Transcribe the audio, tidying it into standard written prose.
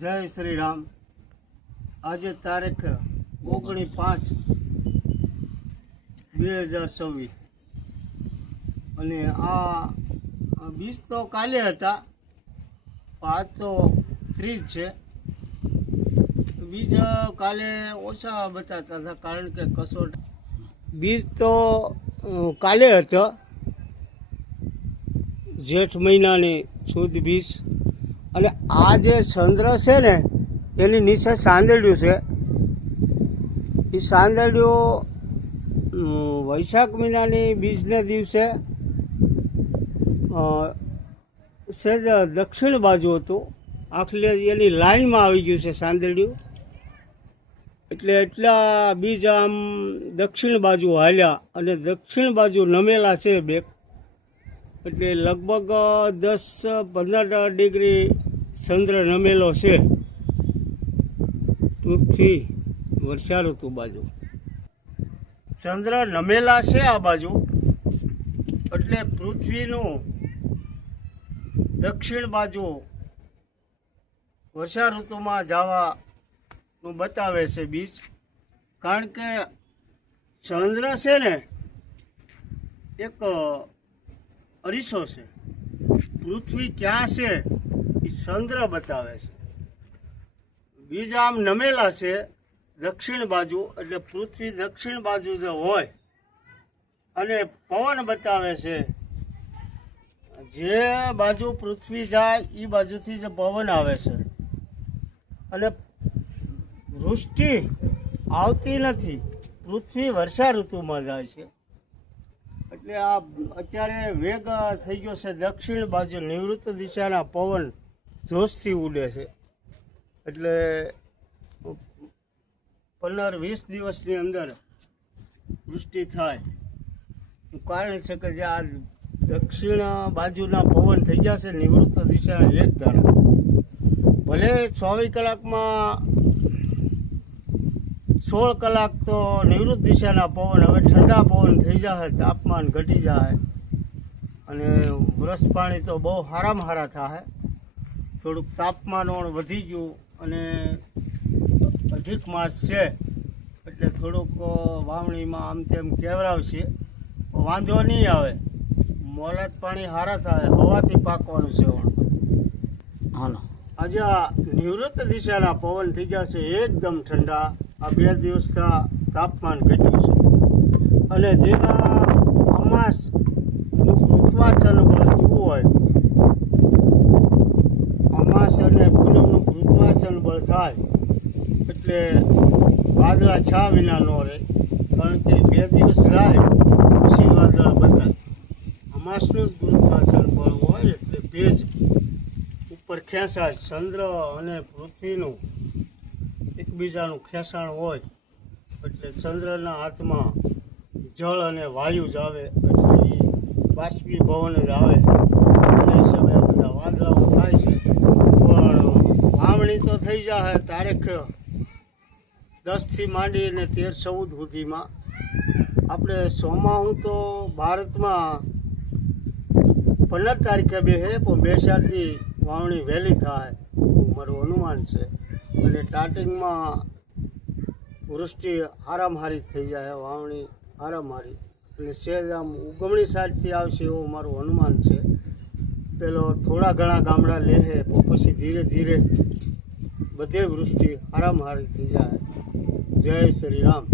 જય શ્રી રામ। આજે તારીખ 19/5/2026 અને આ બીજ તો કાલે હતા, આજ તો 30 છે। બીજ કાલે ઓછા બતાતા હતા કારણ કે કસોટ બીજ તો કાલે હતા, જેઠ મહિનાની સુદ બીજ। અને આ જે ચંદ્ર છે ને એની નીચે સાંદળ્યું છે, એ સાંદળ્યું વૈશાખ મહિનાની બીજને દિવસે સહેજ દક્ષિણ બાજુ હતું, આખલે એની લાઈનમાં આવી ગયું છે સાંદળ્યું, એટલે એટલા બીજ આમ દક્ષિણ બાજુ હાલ્યા અને દક્ષિણ બાજુ નમેલા છે બે, એટલે લગભગ 10-15 ડિગ્રી ચંદ્ર નમેલો છે પૃથ્વી વર્ષા ઋતુ બાજુ। ચંદ્ર નમેલા છે આ બાજુ, એટલે પૃથ્વીનું દક્ષિણ બાજુ વર્ષા ઋતુમાં જવાનું બતાવે છે બીજ। કારણ કે ચંદ્ર છે ને એક અરીસો છે, પૃથ્વી ક્યાં છે એ ચંદ્ર બતાવે છે। બીજ આમ નમેલા છે દક્ષિણ બાજુ, એટલે પૃથ્વી દક્ષિણ બાજુ જે હોય અને પવન બતાવે છે, જે બાજુ પૃથ્વી જાય એ બાજુથી જે પવન આવે છે અને વૃષ્ટિ આવતી નથી, પૃથ્વી વર્ષા ઋતુમાં જાય છે। એટલે આ અત્યારે વેગ થઈ ગયો છે દક્ષિણ બાજુ, નિવૃત્ત દિશાના પવન જોશથી ઉડે છે, એટલે 15-20 દિવસની અંદર વૃષ્ટિ થાય। કારણ છે કે જે આ દક્ષિણ બાજુના પવન થઈ ગયા છે નિવૃત્ત દિશાના એક ધારા, ભલે 24 કલાકમાં 16 કલાક તો નિવૃત્ત દિશાના પવન, હવે ઠંડા પવન થઈ જાય, તાપમાન ઘટી જાય અને વરસ પાણી તો બહુ સારામાં સારા થાય। થોડુંક તાપમાન વધી ગયું અને અધિક માસ છે એટલે થોડુંક વાવણીમાં આમ તેમ કેવરાવશે, વાંધો નહીં આવે, મોલાદ પાણી સારા થાય, હવાથી પાકવાનું છે। હાલો, આજે આ નિવૃત્ત દિશાના પવન થઈ ગયા છે એકદમ ઠંડા, આ 2 દિવસથી તાપમાન ઘટ્યું છે અને જેના અમાસનું પૃથ્વાચલ બળ જોવું હોય, અમાસ અને પૂનમનું પૃથ્વાચલ બળ થાય એટલે વાદળા છા વિના ન રહે, કારણ કે 2 દિવસ જાય પછી વાદળા બતાવે। અમાસનું જ પૃથ્વાચલ બળ હોય એટલે ભેજ ઉપર ખેંચાય, ચંદ્ર અને પૃથ્વીનું એકબીજાનું ખેંચાણ હોય એટલે ચંદ્રના હાથમાં જળ અને વાયુ જ આવે, એટલે એ બાષ્પીભવન જ આવે અને એ સમયે બધા વાદળાઓ થાય છે। પણ વાવણી તો થઈ જાય તારીખ 10થી માંડીને 13-14 સુધીમાં। આપણે સોમાહું તો ભારતમાં 15 તારીખે બેસે, પણ 2 સાલથી વાવણી વહેલી થાય મારું અનુમાન છે, અને સ્ટાર્ટિંગમાં વૃષ્ટિ હારામાં હારી થઈ જાય, વાવણી હારામાં હારી, એટલે સહેજ આમ ઉગમણી સાઈડથી આવશે એવું મારું અનુમાન છે। પેલો થોડા ઘણા ગામડા લેહે, પછી ધીરે ધીરે બધે વૃષ્ટિ હારામાં હારી થઈ જાય। જય શ્રી રામ।